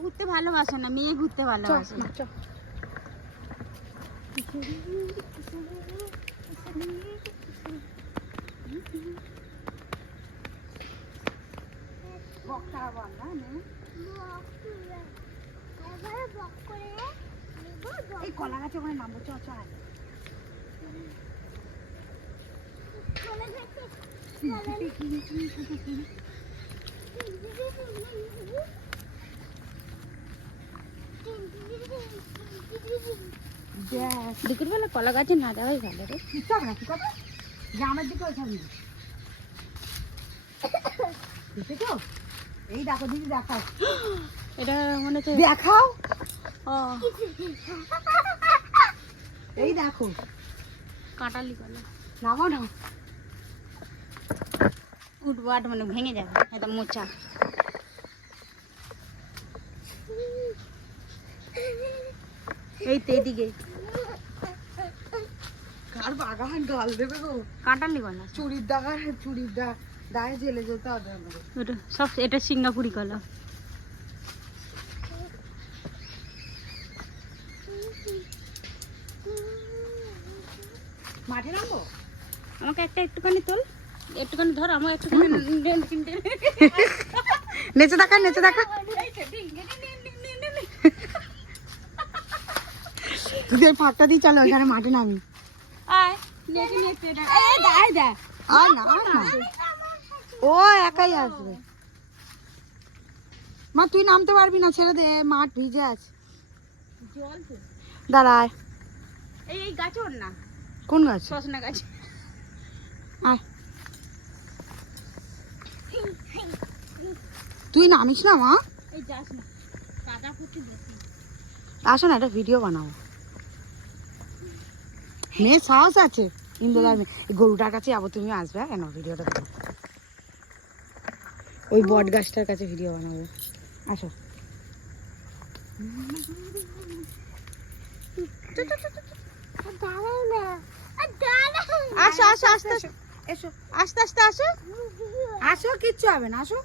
ঘুরতে ভালোবাসে না, মেয়ে ঘুরতে ভালোবাসে। এই কলা গাছে ওখানে নামবো, চ চ। দুপুর বেলা কলা গাছে না যাওয়াই ভালো রে। চল না, কি কথা গ্রামের দিকে ওইখানে দেখো। এই দেখো দিদি, দেখাও, এটা মনে হচ্ছে দেখাও। ও এই দেখো কাঁটালি কলা। নামো না, উঠবাট মানে ভেঙে যাবে, এটা মোচা। এই তো এদিকে কার বাগান গাল দেবে গো। কাঁটালি কলা, চুরির দাগা, চুরির দায়ে জেলে যেতে হবে আমাদের। ওটা সব, এটা সিঙ্গাপুরি কলা। মাঠে নামবো, আমাকে একটা একটুখানি তোল, একটুখানি ধর, আমার একটুখানি নেচে দেখা, নেচে দেখা। তুই ওই ফাঁকটা দিয়ে চলো, ওইখানে মাঠে নামি। ও একাই আসবে। মা তুই নামতে পারবি না, ছেড়ে দে, মাঠ ভিজে আছে। দাঁড়ায়, এই গাছ ওর না। কোন গাছ? সজনা গাছ। তুই নামিস না মা, আসো না, একটা ভিডিও বানাবো। মেয়ে সাহস আছে, ইন্দোদার মেয়ে। গরুটার কাছে যাবো, তুমি আসবে কেন? ভিডিওটা দেখো, ওই বট গাছটার কাছে ভিডিও বানাবো। আসো, আসো আসো, আস্তে আস্তে এসো, আস্তে আস্তে আসো, আসো, কিচ্ছু হবে না, আসো।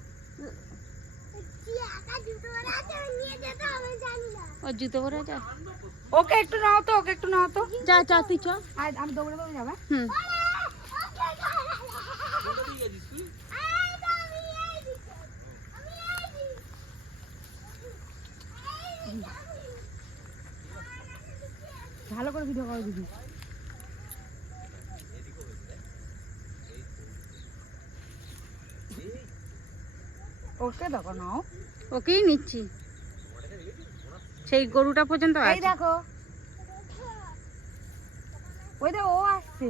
ও জুতো পরে যা, ওকে একটু নাও তো, ওকে একটু নাও তো। যা যা, তুই চ, আমি দৌড়ে দৌড়ে যাবে। হুম, ভালো করে ভিডিও করো দিদি। ওকে দেখো, নাও, ওকেই নিচ্ছি, সেই গরুটা পর্যন্ত। এই দেখো, ওই দেখো, ও আসছে।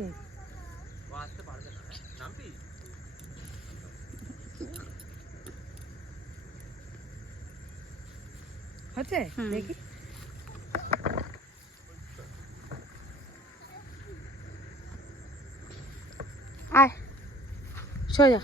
হচ্ছে দেখি, আয় সোজা।